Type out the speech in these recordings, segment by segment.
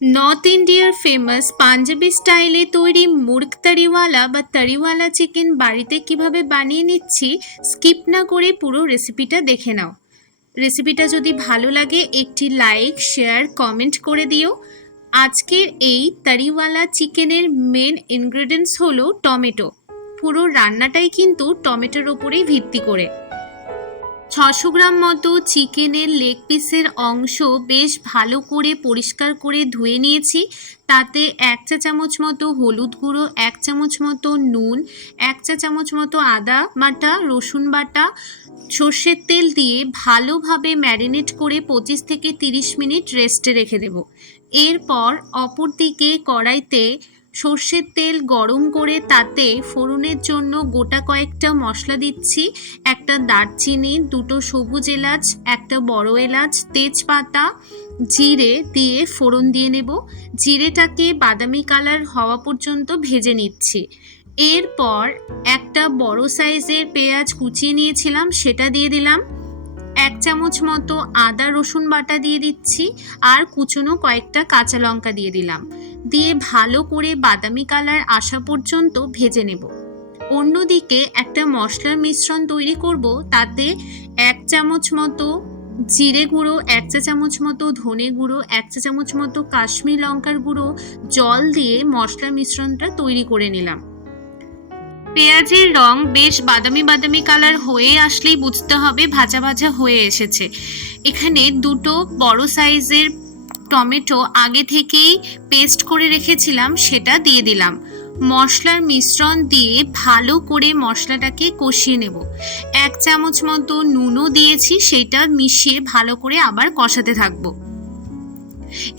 North ইন্ডিয়ার famous panjabi স্টাইলে তৈরি মুর্গ তরিওয়ালা বা তরিওয়ালা চিকেন বাড়িতে কিভাবে বানিয়ে নিচ্ছি স্কিপ না করে পুরো রেসিপিটা দেখে নাও। রেসিপিটা যদি ভালো লাগে একটি লাইক, শেয়ার, কমেন্ট করে দিও। আজকের এই তরিওয়ালা চিকেনের মেন ইনগ্রেডিয়েন্টস হলো টমেটো। পুরো রান্নাটাই কিন্তু টমেটোর ওপরেই ভিত্তি করে। 600 গ্রাম মতো চিকেনের লেগ পিসের অংশ বেশ ভালো করে পরিষ্কার করে ধুয়ে নিয়েছি। তাতে 1 চা চামচ মতো হলুদ গুঁড়ো, 1 চামচ মতো নুন, 1 চা চামচ মতো আদা বাটা, রসুন বাটা, সর্ষের তেল দিয়ে ভালোভাবে ম্যারিনেট করে 25 থেকে 30 মিনিট রেস্টে রেখে দেব। এরপর অপর দিকে কড়াইতে সর্ষের তেল গরম করে তাতে ফোড়নের জন্য গোটা কয়েকটা মশলা দিচ্ছি। একটা দারচিনি, দুটো সবুজ এলাচ, একটা বড় এলাচ, তেজপাতা, জিরে দিয়ে ফোড়ন দিয়ে নেব। জিরেটাকে বাদামি কালার হওয়া পর্যন্ত ভেজে নিচ্ছি। এরপর একটা বড় সাইজের পেঁয়াজ কুচিয়ে নিয়েছিলাম, সেটা দিয়ে দিলাম। 1 চামচ মতো আদা রসুন বাটা দিয়ে দিচ্ছি, আর কুচনো কয়েকটা কাঁচা লঙ্কা দিয়ে দিলাম। দিয়ে ভালো করে বাদামি কালার আসা পর্যন্ত ভেজে নেব। অন্যদিকে একটা মশলার মিশ্রণ তৈরি করব। তাতে 1 চামচ মতো জিরে গুঁড়ো, 1 চা চামচ মতো ধনে গুঁড়ো, 1 চা চামচ মতো কাশ্মীরি লঙ্কার গুঁড়ো জল দিয়ে মশলার মিশ্রণটা তৈরি করে নিলাম। পেঁয়াজের রং বেশ বাদামি বাদামি কালার হয়ে আসলেই বুঝতে হবে ভাজা ভাজা হয়ে এসেছে। এখানে দুটো বড় সাইজের টমেটো আগে থেকেই পেস্ট করে রেখেছিলাম, সেটা দিয়ে দিলাম। মশলার মিশ্রণ দিয়ে ভালো করে মশলাটাকে কষিয়ে নেব। 1 চামচ মতো নুনও দিয়েছি, সেটা মিশিয়ে ভালো করে আবার কষাতে থাকবো।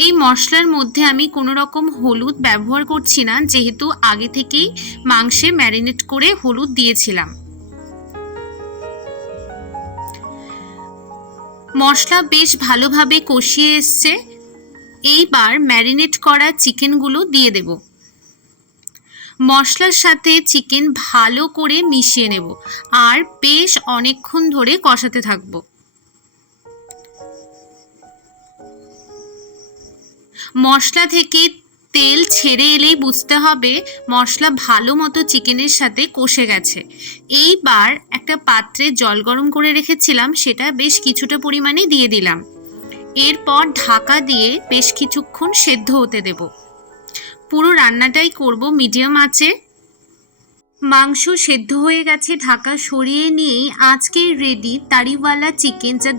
এই মশলার মধ্যে আমি কোনো রকম হলুদ ব্যবহার করছি না, যেহেতু আগে থেকেই মাংসে ম্যারিনেট করে হলুদ দিয়েছিলাম। মশলা বেশ ভালোভাবে কষিয়ে এসছে। এইবার ম্যারিনেট করা চিকেনগুলো দিয়ে দেব। মশলার সাথে চিকেন ভালো করে মিশিয়ে নেব আর বেশ অনেকক্ষণ ধরে কষাতে থাকবো। মশলা থেকে তেল ছেড়ে এলেই বুঝতে হবে মশলা ভালো মতো চিকেনের সাথে কষে গেছে। এইবার একটা পাত্রে জল গরম করে রেখেছিলাম, সেটা বেশ কিছুটা পরিমাণে দিয়ে দিলাম। এরপর ঢাকা দিয়ে বেশ কিছুক্ষণ সেদ্ধ হতে দেব। পুরো রান্নাটাই করব মিডিয়াম আঁচে। মাংস সেদ্ধ হয়ে গেছে, ঢাকা সরিয়ে নিয়েই আজকের রেডি তারিওয়ালা চিকেন, যা